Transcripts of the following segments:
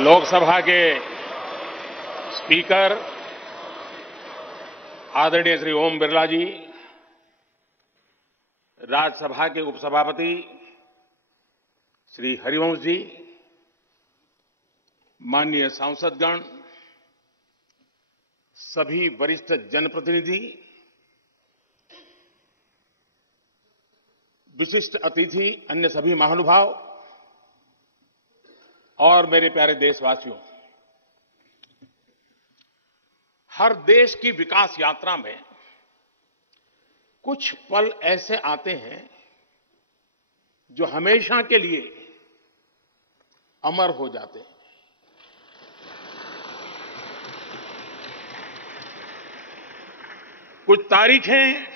लोकसभा के स्पीकर आदरणीय श्री ओम बिरला जी, राज्यसभा के उपसभापति श्री हरिवंश जी, माननीय सांसदगण, सभी वरिष्ठ जनप्रतिनिधि, विशिष्ट अतिथि, अन्य सभी महानुभाव और मेरे प्यारे देशवासियों, हर देश की विकास यात्रा में कुछ पल ऐसे आते हैं जो हमेशा के लिए अमर हो जाते हैं। कुछ तारीखें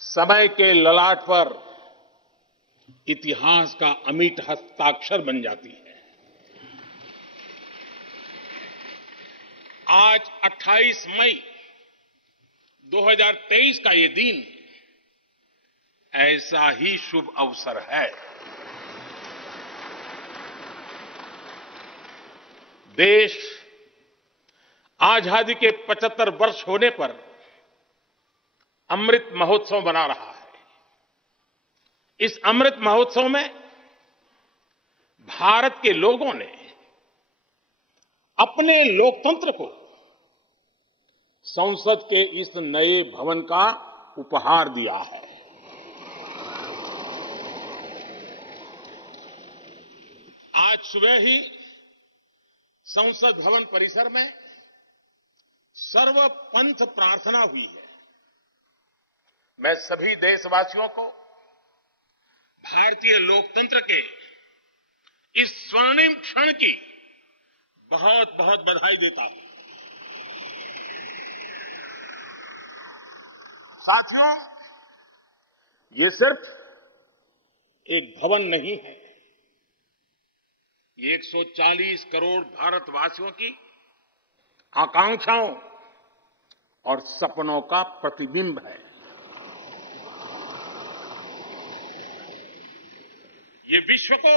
समय के ललाट पर इतिहास का अमिट हस्ताक्षर बन जाती है। आज 28 मई 2023 का ये दिन ऐसा ही शुभ अवसर है। देश आजादी के 75 वर्ष होने पर अमृत महोत्सव मना रहा है। इस अमृत महोत्सव में भारत के लोगों ने अपने लोकतंत्र को संसद के इस नए भवन का उपहार दिया है। आज सुबह ही संसद भवन परिसर में सर्वपंथ प्रार्थना हुई है। मैं सभी देशवासियों को भारतीय लोकतंत्र के इस स्वर्णिम क्षण की बहुत बहुत बधाई देता हूं। साथियों, ये सिर्फ एक भवन नहीं है, ये 140 करोड़ भारतवासियों की आकांक्षाओं और सपनों का प्रतिबिंब है। ये विश्व को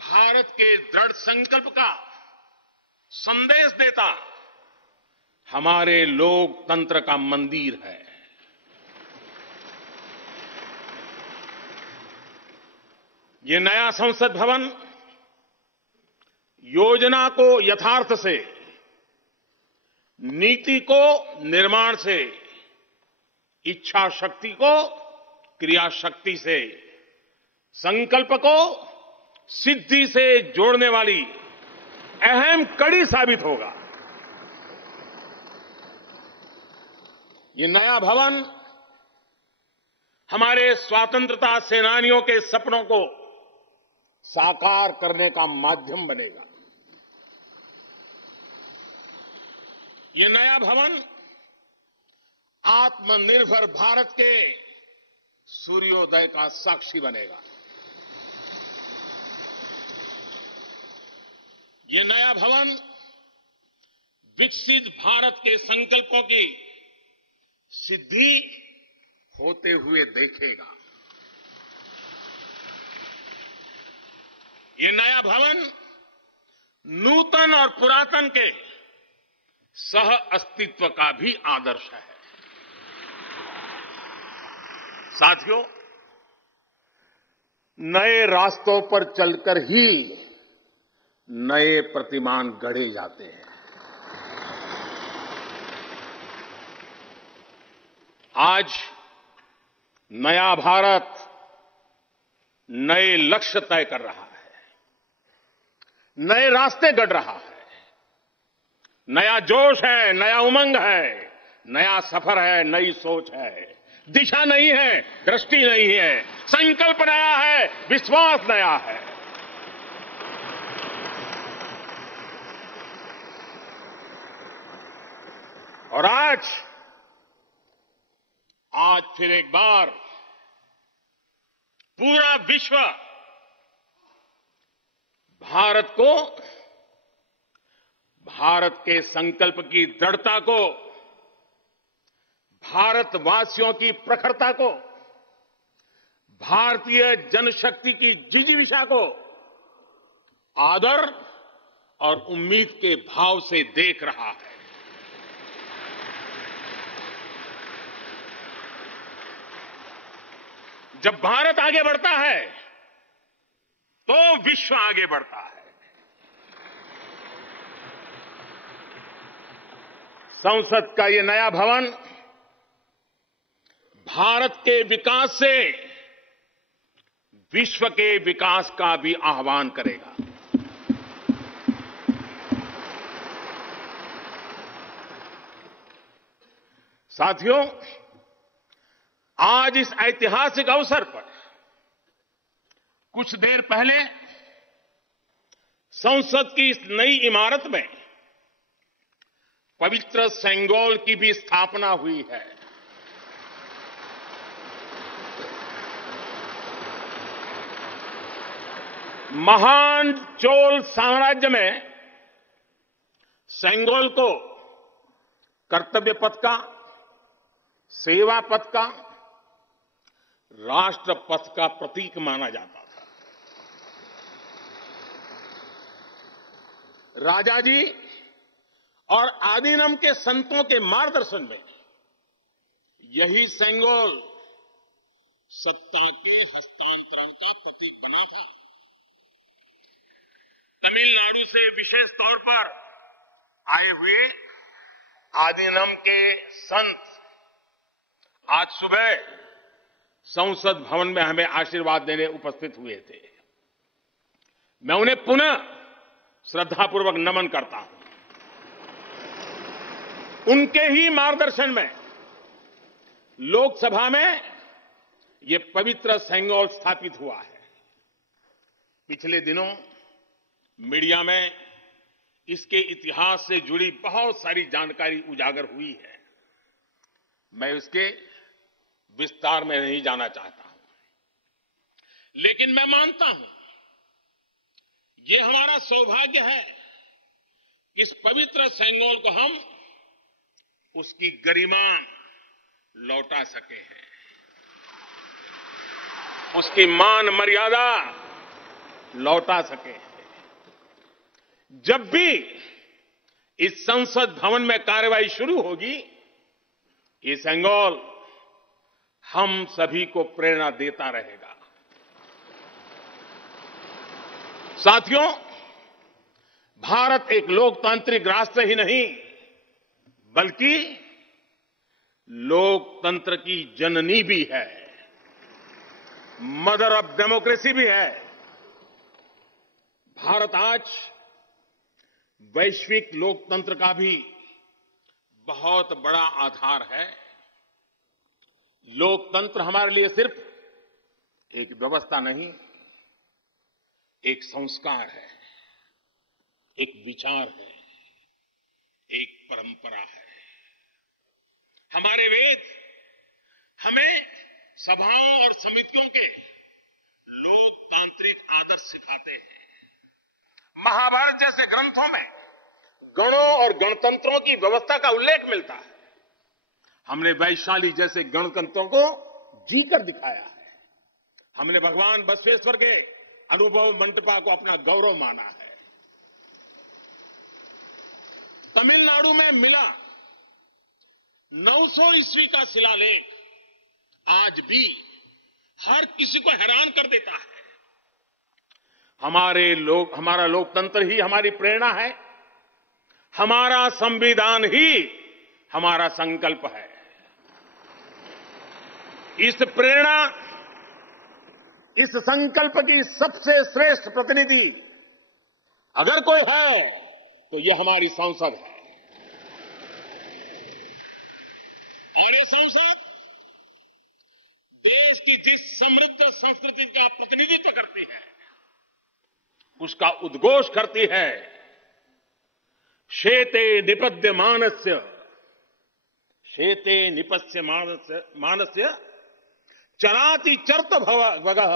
भारत के दृढ़ संकल्प का संदेश देता हमारे लोकतंत्र का मंदिर है। ये नया संसद भवन योजना को यथार्थ से, नीति को निर्माण से, इच्छा शक्ति को क्रिया शक्ति से, संकल्प को सिद्धि से जोड़ने वाली अहम कड़ी साबित होगा। ये नया भवन हमारे स्वतंत्रता सेनानियों के सपनों को साकार करने का माध्यम बनेगा। ये नया भवन आत्मनिर्भर भारत के सूर्योदय का साक्षी बनेगा। ये नया भवन विकसित भारत के संकल्पों की सिद्धि होते हुए देखेगा। ये नया भवन नूतन और पुरातन के सह अस्तित्व का भी आदर्श है। साथियों, नए रास्तों पर चलकर ही नए प्रतिमान गढ़े जाते हैं। आज नया भारत नए लक्ष्य तय कर रहा है, नए रास्ते गढ़ रहा है। नया जोश है, नया उमंग है, नया सफर है, नई सोच है। दिशा नहीं है, दृष्टि नहीं है, संकल्प नया है, विश्वास नया है। और आज फिर एक बार पूरा विश्व भारत को, भारत के संकल्प की दृढ़ता को, भारतवासियों की प्रखरता को, भारतीय जनशक्ति की जिजीविषा को आदर और उम्मीद के भाव से देख रहा है। जब भारत आगे बढ़ता है तो विश्व आगे बढ़ता है। संसद का ये नया भवन भारत के विकास से विश्व के विकास का भी आह्वान करेगा। साथियों, आज इस ऐतिहासिक अवसर पर कुछ देर पहले संसद की इस नई इमारत में पवित्र सेंगोल की भी स्थापना हुई है। महान चोल साम्राज्य में सेंगोल को कर्तव्य पथ का, सेवा पथ का, राष्ट्र पथ का प्रतीक माना जाता था। राजा जी और आदिनम के संतों के मार्गदर्शन में यही सेंगोल सत्ता के हस्तांतरण का प्रतीक बना था। तमिलनाडु से विशेष तौर पर आए हुए आदिनम के संत आज सुबह संसद भवन में हमें आशीर्वाद देने उपस्थित हुए थे। मैं उन्हें पुनः श्रद्धापूर्वक नमन करता हूं। उनके ही मार्गदर्शन में लोकसभा में ये पवित्र सेंगोल स्थापित हुआ है। पिछले दिनों मीडिया में इसके इतिहास से जुड़ी बहुत सारी जानकारी उजागर हुई है। मैं इसके विस्तार में नहीं जाना चाहता हूं, लेकिन मैं मानता हूं ये हमारा सौभाग्य है कि इस पवित्र सेंगोल को हम उसकी गरिमा लौटा सके हैं, उसकी मान मर्यादा लौटा सके हैं। जब भी इस संसद भवन में कार्रवाई शुरू होगी, ये सेंगोल हम सभी को प्रेरणा देता रहेगा। साथियों, भारत एक लोकतांत्रिक राष्ट्र ही नहीं बल्कि लोकतंत्र की जननी भी है, मदर ऑफ डेमोक्रेसी भी है। भारत आज वैश्विक लोकतंत्र का भी बहुत बड़ा आधार है। लोकतंत्र हमारे लिए सिर्फ एक व्यवस्था नहीं, एक संस्कार है, एक विचार है, एक परंपरा है। हमारे वेद हमें सभाओं और समितियों के लोकतांत्रिक आदर्श सिखाते हैं। महाभारत जैसे ग्रंथों में गणों और गणतंत्रों की व्यवस्था का उल्लेख मिलता है। हमने वैशाली जैसे गणतंत्रों को जीकर दिखाया है। हमने भगवान बसवेश्वर के अनुभव मंटपा को अपना गौरव माना है। तमिलनाडु में मिला 900 ईस्वी का शिलालेख आज भी हर किसी को हैरान कर देता है। हमारा लोकतंत्र ही हमारी प्रेरणा है, हमारा संविधान ही हमारा संकल्प है। इस प्रेरणा, इस संकल्प की सबसे श्रेष्ठ प्रतिनिधि अगर कोई है तो यह हमारी संसद है। और यह संसद देश की जिस समृद्ध संस्कृति का प्रतिनिधित्व करती है, उसका उद्घोष करती है। शेते निपद्यमानस्य, शेते निपस्यमानस्य चराति चर्त भगः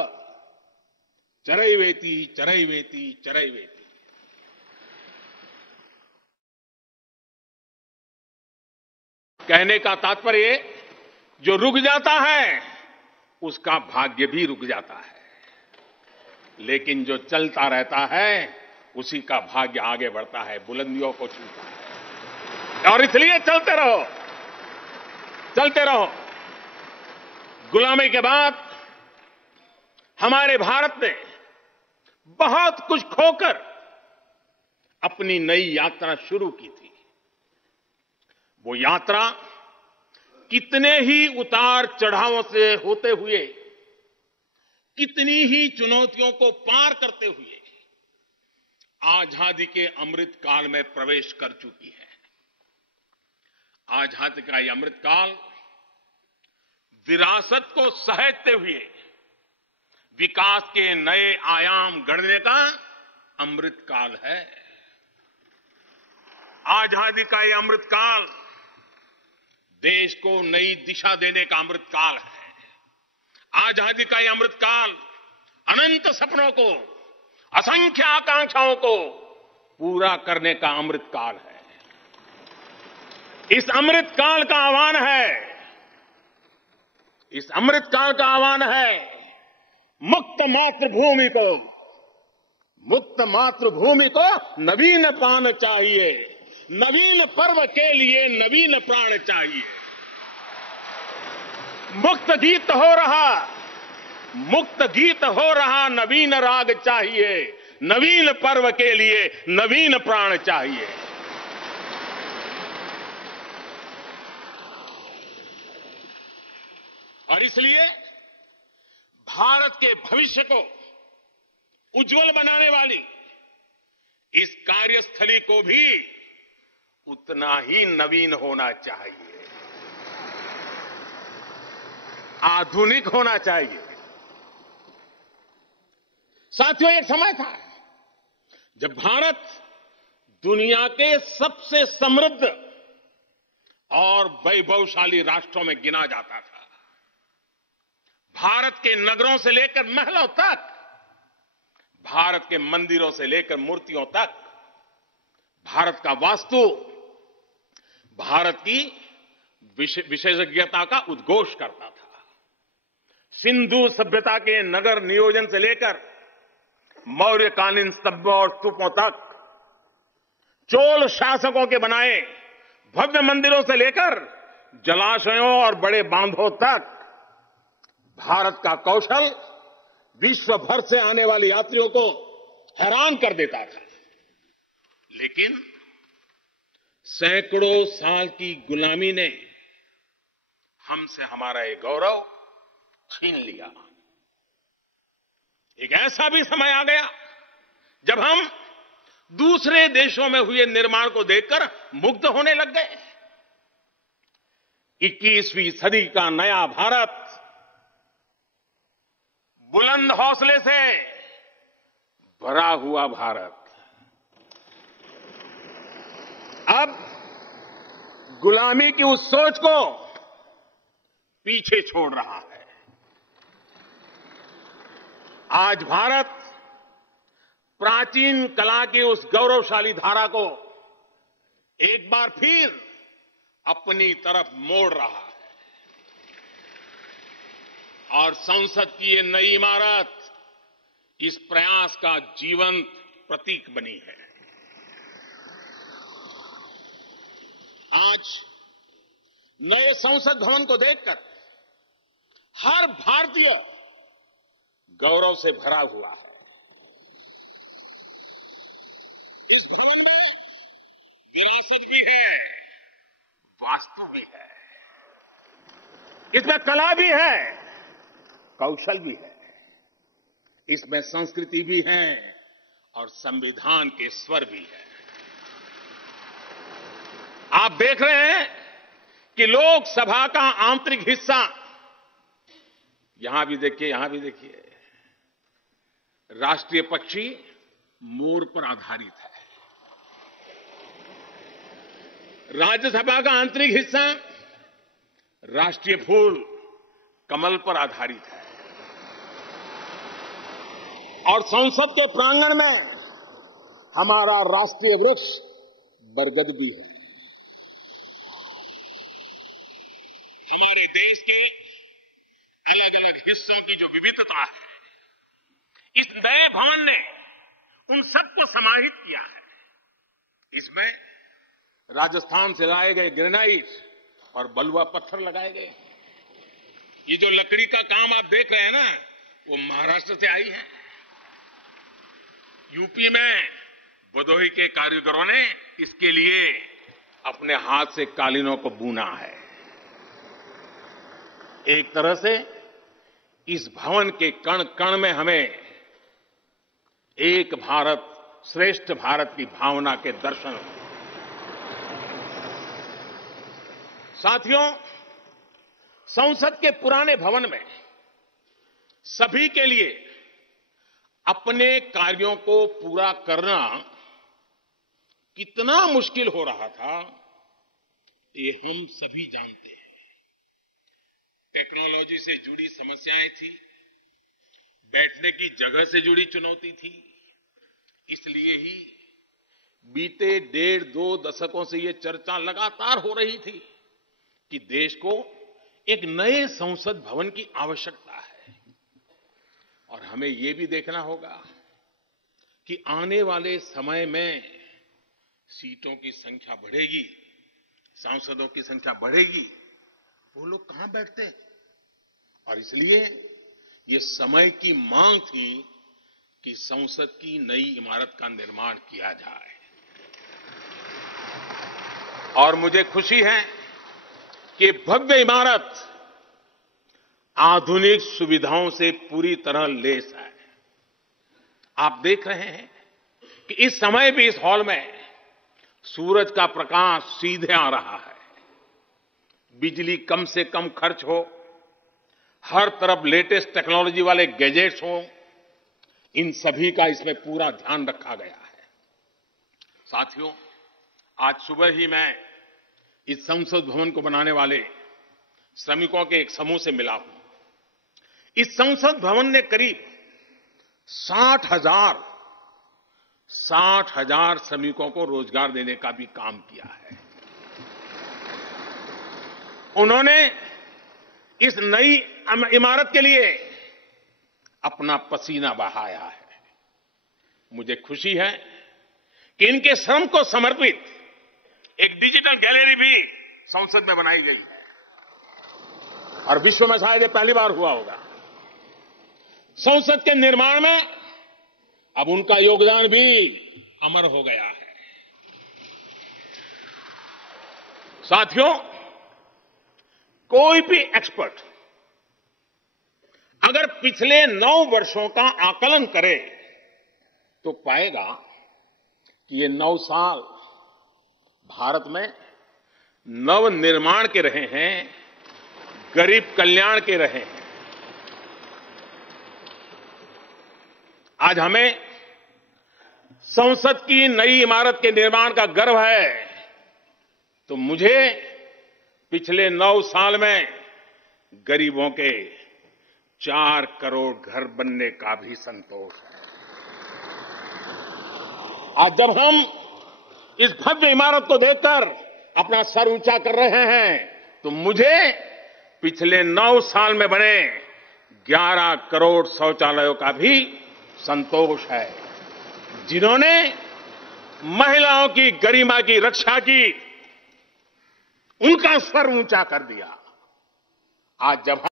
चरैवेति चरैवेति चरैवेति। कहने का तात्पर्य, जो रुक जाता है उसका भाग्य भी रुक जाता है, लेकिन जो चलता रहता है उसी का भाग्य आगे बढ़ता है, बुलंदियों को छूता है। और इसलिए चलते रहो, चलते रहो। गुलामी के बाद हमारे भारत ने बहुत कुछ खोकर अपनी नई यात्रा शुरू की थी। वो यात्रा कितने ही उतार चढ़ावों से होते हुए, कितनी ही चुनौतियों को पार करते हुए आजादी के अमृत काल में प्रवेश कर चुकी है। आजादी का यह अमृत काल विरासत को सहेजते हुए विकास के नए आयाम गढ़ने का अमृत काल है। आजादी का यह अमृत काल देश को नई दिशा देने का अमृत काल है। आजादी का यह अमृत काल अनंत सपनों को, असंख्य आकांक्षाओं को पूरा करने का अमृत काल है। इस अमृत काल का आह्वान है, इस अमृत काल का आह्वान है, मुक्त मातृभूमि को, मुक्त मातृभूमि को नवीन प्राण चाहिए, नवीन पर्व के लिए नवीन प्राण चाहिए। मुक्त गीत हो रहा, मुक्त गीत हो रहा नवीन राग चाहिए, नवीन पर्व के लिए नवीन प्राण चाहिए। और इसलिए भारत के भविष्य को उज्जवल बनाने वाली इस कार्यस्थली को भी उतना ही नवीन होना चाहिए, आधुनिक होना चाहिए। साथियों, एक समय था जब भारत दुनिया के सबसे समृद्ध और वैभवशाली राष्ट्रों में गिना जाता था। भारत के नगरों से लेकर महलों तक, भारत के मंदिरों से लेकर मूर्तियों तक, भारत का वास्तु भारत की विशेषज्ञता का उद्घोष करता था। सिंधु सभ्यता के नगर नियोजन से लेकर मौर्यकालीन स्तंभों और स्तूपों तक, चोल शासकों के बनाए भव्य मंदिरों से लेकर जलाशयों और बड़े बांधों तक, भारत का कौशल विश्व भर से आने वाले यात्रियों को हैरान कर देता था। लेकिन सैकड़ों साल की गुलामी ने हमसे हमारा ये गौरव छीन लिया। एक ऐसा भी समय आ गया जब हम दूसरे देशों में हुए निर्माण को देखकर मुग्ध होने लग गए। 21वीं सदी का नया भारत बुलंद हौसले से भरा हुआ भारत अब गुलामी की उस सोच को पीछे छोड़ रहा है। आज भारत प्राचीन कला की उस गौरवशाली धारा को एक बार फिर अपनी तरफ मोड़ रहा है और संसद की ये नई इमारत इस प्रयास का जीवंत प्रतीक बनी है। आज नए संसद भवन को देखकर हर भारतीय गौरव से भरा हुआ है। इस भवन में विरासत भी है, वास्तु भी है, इसमें कला भी है, कौशल भी है, इसमें संस्कृति भी है और संविधान के स्वर भी है। आप देख रहे हैं कि लोकसभा का आंतरिक हिस्सा, यहां भी देखिए, यहां भी देखिए, राष्ट्रीय पक्षी मोर पर आधारित है। राज्यसभा का आंतरिक हिस्सा राष्ट्रीय फूल कमल पर आधारित है और संसद के प्रांगण में हमारा राष्ट्रीय वृक्ष बरगद भी है। हमारे देश की अलग अलग हिस्सों की जो विविधता है, इस नए भवन ने उन सबको समाहित किया है। इसमें राजस्थान से लाए गए ग्रेनाइट और बलुआ पत्थर लगाए गए। ये जो लकड़ी का काम आप देख रहे हैं ना, वो महाराष्ट्र से आई है। यूपी में भदोही के कारीगरों ने इसके लिए अपने हाथ से कालीनों को बुना है। एक तरह से इस भवन के कण कण में हमें एक भारत श्रेष्ठ भारत की भावना के दर्शन हुए। साथियों, संसद के पुराने भवन में सभी के लिए अपने कार्यों को पूरा करना कितना मुश्किल हो रहा था, ये हम सभी जानते हैं। टेक्नोलॉजी से जुड़ी समस्याएं थी, बैठने की जगह से जुड़ी चुनौती थी। इसलिए ही बीते 1.5-2 दशकों से ये चर्चा लगातार हो रही थी कि देश को एक नए संसद भवन की आवश्यकता है। और हमें ये भी देखना होगा कि आने वाले समय में सीटों की संख्या बढ़ेगी, सांसदों की संख्या बढ़ेगी, वो लोग कहां बैठते? और इसलिए ये समय की मांग थी कि संसद की नई इमारत का निर्माण किया जाए। और मुझे खुशी है कि भव्य इमारत आधुनिक सुविधाओं से पूरी तरह लैस है। आप देख रहे हैं कि इस समय भी इस हॉल में सूरज का प्रकाश सीधे आ रहा है, बिजली कम से कम खर्च हो, हर तरफ लेटेस्ट टेक्नोलॉजी वाले गैजेट्स हो, इन सभी का इसमें पूरा ध्यान रखा गया है। साथियों, आज सुबह ही मैं इस संसद भवन को बनाने वाले श्रमिकों के एक समूह से मिला हूं। इस संसद भवन ने करीब 60,000 श्रमिकों को रोजगार देने का भी काम किया है। उन्होंने इस नई इमारत के लिए अपना पसीना बहाया है। मुझे खुशी है कि इनके श्रम को समर्पित एक डिजिटल गैलरी भी संसद में बनाई गई है और विश्व में शायद ये पहली बार हुआ होगा। संसद के निर्माण में अब उनका योगदान भी अमर हो गया है। साथियों, कोई भी एक्सपर्ट अगर पिछले 9 वर्षों का आकलन करे तो पाएगा कि ये 9 साल भारत में नव निर्माण के रहे हैं, गरीब कल्याण के रहे हैं। आज हमें संसद की नई इमारत के निर्माण का गर्व है, तो मुझे पिछले 9 साल में गरीबों के 4 करोड़ घर बनने का भी संतोष है। आज जब हम इस भव्य इमारत को देखकर अपना सर ऊंचा कर रहे हैं, तो मुझे पिछले 9 साल में बने 11 करोड़ शौचालयों का भी संतोष है, जिन्होंने महिलाओं की गरिमा की रक्षा की, उनका सर ऊंचा कर दिया। आज जब